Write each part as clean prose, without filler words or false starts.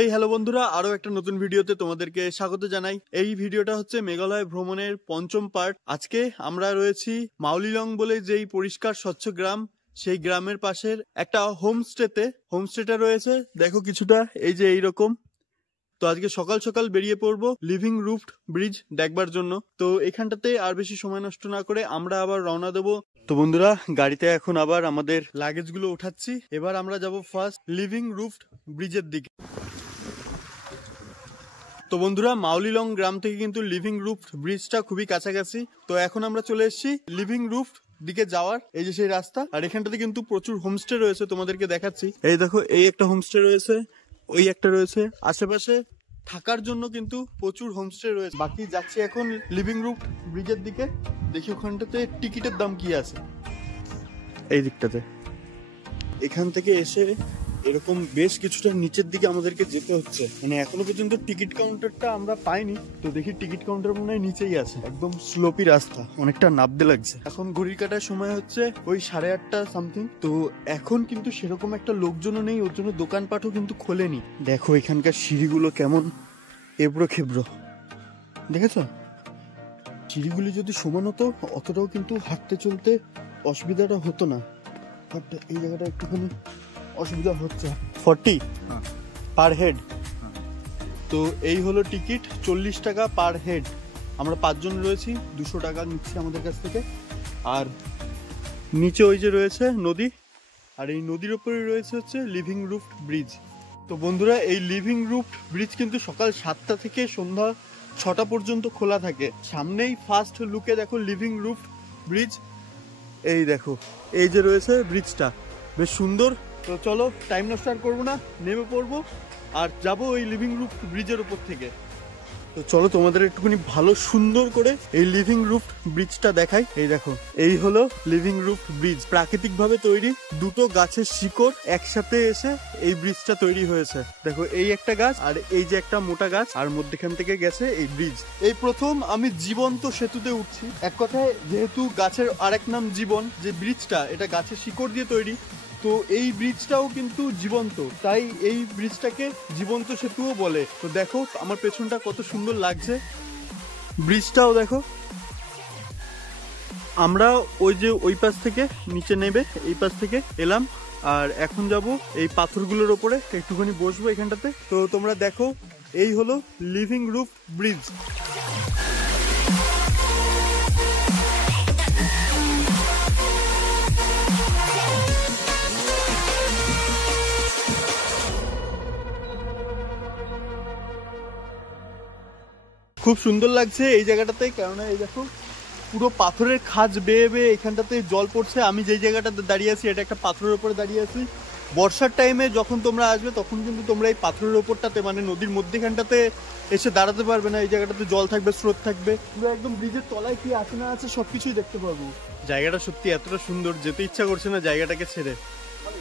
Hey hello বন্ধুরা, আরো একটা নতুন ভিডিওতে তোমাদেরকে স্বাগত জানাই। এই ভিডিওটা হচ্ছে মেঘালয় ভ্রমণের পঞ্চম পার্ট। আজকে আমরা রয়েছি মাউলিলং বলে যেই পরিষ্কার স্বচ্ছ গ্রাম, সেই গ্রামের পাশের একটা হোমস্টেটা রয়েছে। দেখো কিছুটা এই যে এইরকম। তো আজকে সকাল সকাল বেরিয়ে পড়বো লিভিং রুফড ব্রিজ দেখবার জন্য। তো এখানটাতে আর বেশি সময় নষ্ট না করে আমরা আবার রওনা দেবো। তো বন্ধুরা, গাড়িতে এখন আবার আমাদের লাগেজ গুলো উঠাচ্ছি। এবার আমরা যাব ফার্স্ট লিভিং রুফড ব্রিজের দিকে। তো বন্ধুরা, মাউলিলং গ্রাম থেকে কিন্তু লিভিং রুফড ব্রিজটা খুবই কাছাকাছি। তো এখন আমরা চলে এসেছি লিভিং রুফড দিকে যাওয়ার, এই যে সেই রাস্তা। আর এখানটাতে কিন্তু প্রচুর হোমস্টে রয়েছে, তোমাদেরকে দেখাচ্ছি। এই দেখো, এই একটা হোমস্টে রয়েছে, ওই একটা রয়েছে। আশেপাশে থাকার জন্য কিন্তু প্রচুর হোমস্টে রয়েছে। বাকি যাচ্ছি এখন লিভিং রুফড ব্রিজের দিকে। দেখি ওখানটাতে টিকিটের দাম কি আছে। এই দিকটাতে এখান থেকে এসে এরকম বেশ কিছুটা নিচের দিকে আমাদেরকে যেতে হচ্ছে। মানে এখনো পর্যন্ত টিকিট কাউন্টারটা আমরা পাইনি। তো দেখি টিকিট কাউন্টার মনে হয় নিচেই আছে। একদম স্লোপি রাস্তা, অনেকটা নাবতে লাগছে। এখন ঘড়ির কাটার সময় হচ্ছে ওই 8:30 সামথিং। তো এখন কিন্তু সেরকম একটা লোকজনও নেই, ওর জন্য দোকানপাটও কিন্তু খোলেনি। দেখো এখানকার সিঁড়িগুলো কেমন এবড়ো খেবড়ো, দেখেছো? সিঁড়িগুলি যদি সমান হতো অতটাও কিন্তু হাঁটতে চলতে অসুবিধাটা হতো না। বাট এই জায়গাটা একটুখানি অসুবিধা হচ্ছে। 40 পার হেড। তো এই হলো টিকিট, 40 টাকা পার হেড। আমরা 5 জন রয়েছি, 200 টাকা নিচ্ছি আমাদের কাছ থেকে। আর নিচে ওই যে রয়েছে নদী, আর এই নদীর ওপরে রয়েছে হচ্ছে লিভিং রুফড ব্রিজ। তো বন্ধুরা, এই লিভিং রুফড ব্রিজ কিন্তু সকাল 7টা থেকে সন্ধ্যা 6টা পর্যন্ত খোলা থাকে। সামনেই ফার্স্ট লুকে দেখো লিভিং রুফড ব্রিজ। এই দেখো, এই যে রয়েছে ব্রিজটা, বেশ সুন্দর। তো চলো, টাইম নষ্ট আর করবো না, নেমে পড়বো আর যাবো ওই লিভিং রুফ ব্রিজের উপর থেকে। তো চলো তোমাদের একটুখানি ভালো সুন্দর করে এই লিভিং রুফ ব্রিজটা দেখাই। এই দেখো, এই হলো লিভিং রুফ ব্রিজ, প্রাকৃতিক ভাবে তৈরি। দুটো গাছের শিকড় একসাথে এসে এই ব্রিজটা তৈরি হয়েছে। দেখো, এই একটা গাছ আর এই যে একটা মোটা গাছ, আর মধ্যখান থেকে গেছে এই ব্রিজ। এই প্রথম আমি জীবন্ত সেতুতে উঠছি। এক কথায়, যেহেতু গাছের আরেক নাম জীবন, যে ব্রিজটা এটা গাছের শিকড় দিয়ে তৈরি, তো এই ব্রিজটাও কিন্তু জীবন্ত, তাই এই ব্রিজটাকে জীবন্ত সেতুও বলে। তো দেখো আমার পেছনটা কত সুন্দর লাগছে, ব্রিজটাও দেখো। আমরা ওই যে ওই পাশ থেকে নিচে নেবে এই পাশ থেকে এলাম, আর এখন যাব এই পাথরগুলোর ওপরে একটুখানি বসবো এখানটাতে। তো তোমরা দেখো, এই হলো লিভিং রুফ ব্রিজ। খুব সুন্দর লাগছে এই জায়গাটাতে, কেননা এই দেখো পুরো পাথরের খাঁজ বেয়ে বেয়ে এখানটাতে জল পড়ছে। আমি যেই জায়গাটাতে দাঁড়িয়ে আছি এটা একটা পাথরের উপরে দাঁড়িয়ে আছি। বর্ষার টাইমে যখন তোমরা আসবে তখন কিন্তু তোমরা এই পাথরের ওপরটাতে, মানে নদীর মধ্যেখানটাতে এসে দাঁড়াতে পারবে না। এই জায়গাটাতে জল থাকবে, স্রোত থাকবে, পুরো একদম ব্রিজের তলায় কি আছে না আছে সবকিছুই দেখতে পাবো। জায়গাটা সত্যি এতটা সুন্দর, যেতে ইচ্ছা করছে না জায়গাটাকে ছেড়ে।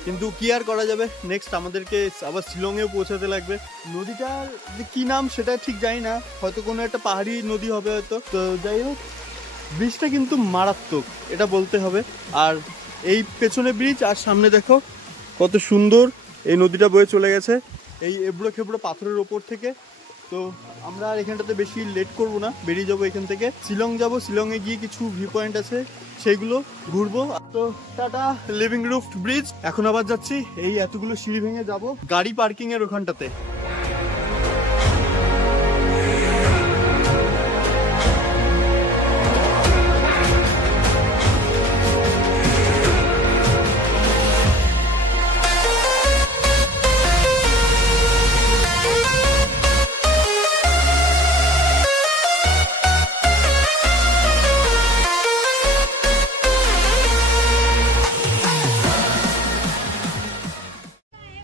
কিন্তু কি আর করা যাবে, নেক্সট আমাদেরকে আবার শিলংয়েও পৌঁছাতে লাগবে। নদীটার কি নাম সেটা ঠিক জানি না, হয়তো কোনো একটা পাহাড়ি নদী হবে হয়তো। তো যাই হোক, ব্রিজটা কিন্তু মারাত্মক, এটা বলতে হবে। আর এই পেছনে ব্রিজ, আর সামনে দেখো কত সুন্দর এই নদীটা বয়ে চলে গেছে এই এবড়ো খেবড়ো পাথরের ওপর থেকে। তো আমরা আর এখানটাতে বেশি লেট করব না, বেরিয়ে যাবো এখান থেকে। শিলং যাব, শিলংয়ে গিয়ে কিছু ভিউ পয়েন্ট আছে সেইগুলো ঘুরবো। তো টাটা লিভিং রুফ ব্রিজ। এখন আবার যাচ্ছি এই এতগুলো সিঁড়ি ভেঙে যাব গাড়ি পার্কিং এর ওখানটাতে।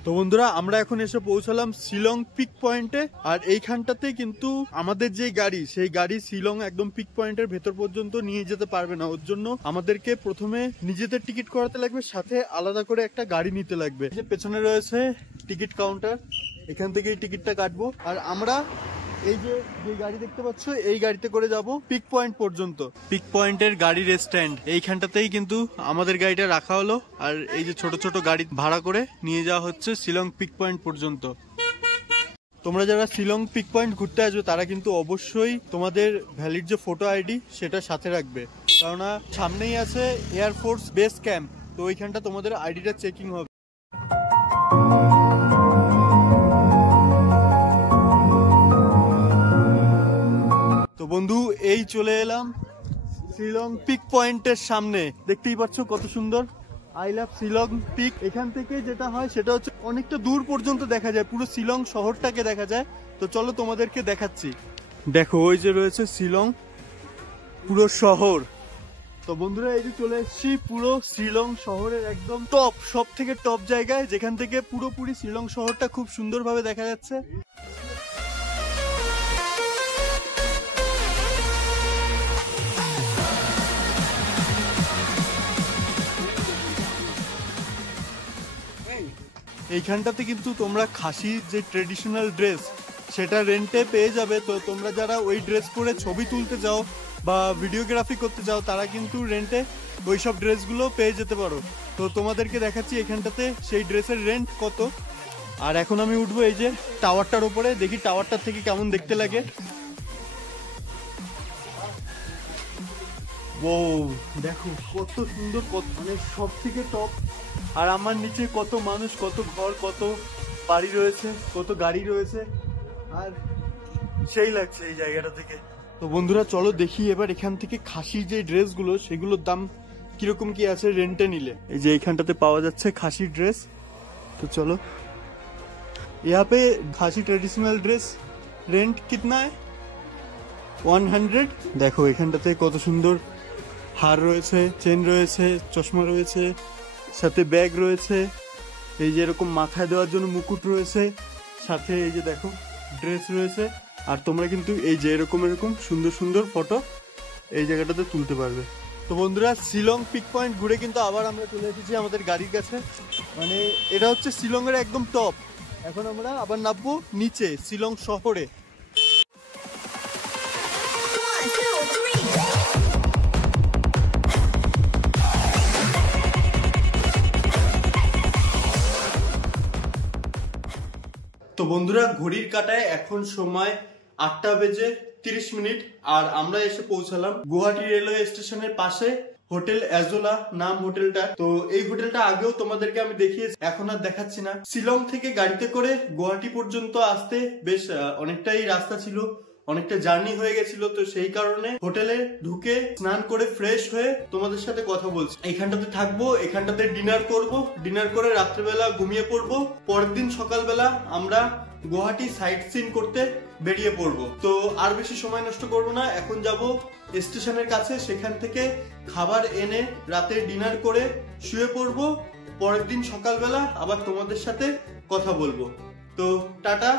তো বন্ধুরা, আমরা এখন এসে পৌঁছালাম শিলং পিক পয়েন্টে। আর এইখানটাতে কিন্তু আমাদের যে গাড়ি, সেই গাড়ি শিলং একদম পিক পয়েন্টের ভেতর পর্যন্ত নিয়ে যেতে পারবে না। ওর জন্য আমাদেরকে প্রথমে নিজেদের টিকিট করাতে লাগবে, সাথে আলাদা করে একটা গাড়ি নিতে লাগবে। যে পেছনে রয়েছে টিকিট কাউন্টার, এখান থেকে টিকিটটা কাটবো। আর আমরা এই যে গাড়ি দেখতে পাচ্ছ, এই গাড়িতে করে যাব পিক পয়েন্ট পর্যন্ত। পিক পয়েন্টের গাড়ির স্ট্যান্ড এইখানটাতেই কিন্তু আমাদের গাড়িটা রাখা হলো। আর এই যে ছোট ছোট গাড়ি ভাড়া করে নিয়ে যাওয়া হচ্ছে শিলং পিক পয়েন্ট পর্যন্ত। তোমরা যারা শিলং পিক পয়েন্ট ঘুরতে আসবে তারা কিন্তু অবশ্যই তোমাদের ভ্যালিড যে ফটো আইডি সেটা সাথে রাখবে, কেননা সামনেই আছে এয়ারফোর্স বেস ক্যাম্প, তো ওইখানটা তোমাদের আইডিটা চেকিং হবে। তো বন্ধু এই চলে এলাম শিলং পিক পয়েন্টের সামনে, দেখতেই পাচ্ছ কত সুন্দর আই লাভ শিলং পিক। এখান থেকে যেটা হয় সেটা হচ্ছে অনেকটা দূর পর্যন্ত দেখা যায়, পুরো শিলং শহরটাকে দেখা যায়। তো চলো তোমাদেরকে দেখাচ্ছি। দেখো ওই যে রয়েছে শিলং পুরো শহর। তো বন্ধুরা এই যে চলে এসেছি পুরো শিলং শহরের একদম টপ, সব থেকে টপ জায়গায়, যেখান থেকে পুরোপুরি শিলং শহরটা খুব সুন্দরভাবে দেখা যাচ্ছে। এইখানটাতে কিন্তু তোমরা খাসির যে ট্রেডিশনাল ড্রেস সেটা রেন্টে পেয়ে যাবে। তো তোমরা যারা ওই ড্রেস পরে ছবি তুলতে যাও বা ভিডিওগ্রাফি করতে যাও তারা কিন্তু রেন্টে ওই সব ড্রেসগুলো পেয়ে যেতে পারো। তো তোমাদেরকে দেখাচ্ছি এখানটাতে সেই ড্রেসের রেন্ট কত। আর এখন আমি উঠবো এই যে টাওয়ারটার উপরে, দেখি টাওয়ারটার থেকে কেমন দেখতে লাগে। ও দেখো কত সুন্দর, কত মানে সব থেকে টপ। আর আমার নিচে কত মানুষ, কত ঘর, কত বাড়ি রয়েছে, কত গাড়ি রয়েছে, আর সেই লাগছে এই জায়গাটা থেকে। তো বন্ধুরা চলো দেখি এবার এখান থেকে খাসি যে ড্রেসগুলো সেগুলোর দাম কিরকম কি আছে রেন্টে নিলে। এই যে এইখানটাতে পাওয়া যাচ্ছে খাসি ড্রেস। তো চলো यहाँ पे खासी ट्रेडिशनल ड्रेस रेंट कितना है? 100। দেখো এখানটাতে কত সুন্দর হার রয়েছে, চেন রয়েছে, চশমা রয়েছে, সাথে ব্যাগ রয়েছে, এই যে এরকম মাথায় দেওয়ার জন্য মুকুট রয়েছে, সাথে এই যে দেখো ড্রেস রয়েছে। আর তোমরা কিন্তু এই যে এরকম এরকম সুন্দর সুন্দর ফটো এই জায়গাটাতে তুলতে পারবে। তো বন্ধুরা শিলং পিক পয়েন্ট ঘুরে কিন্তু আবার আমরা চলে এসেছি আমাদের গাড়ির কাছে। মানে এটা হচ্ছে শিলংয়ের একদম টপ। এখন আমরা আবার নামবো নিচে শিলং শহরে। তো বন্ধুরা ঘড়ির কাঁটায় এখন সময় 8:30। আর আমরা এসে পৌঁছালাম গুয়াহাটি রেলওয়ে স্টেশনের পাশে হোটেল অ্যাজোলা নাম হোটেলটা। তো এই হোটেলটা আগেও তোমাদেরকে আমি দেখিয়েছি, এখন আর দেখাচ্ছি না। শিলং থেকে গাড়িতে করে গুয়াহাটি পর্যন্ত আসতে বেশ অনেকটাই রাস্তা ছিল, অনেকটা জার্নি হয়ে গেছিল। তো সেই কারণে হোটেলে ঢুকে স্নান করে ফ্রেশ হয়ে তোমাদের সাথে কথা বলছি। এইখানটাতে থাকবো, এখানটাতে ডিনার করব, ডিনার করে রাত্রেবেলা ঘুমিয়ে পড়বো। পরের দিন সকালবেলা আমরা গুয়াহাটি সাইট সিন করতে বেরিয়ে পড়বো। তো আর বেশি সময় নষ্ট করবো না, এখন যাব স্টেশনের কাছে, সেখান থেকে খাবার এনে রাতে ডিনার করে শুয়ে পড়বো। পরের দিন সকালবেলা আবার তোমাদের সাথে কথা বলবো। তো টাটা।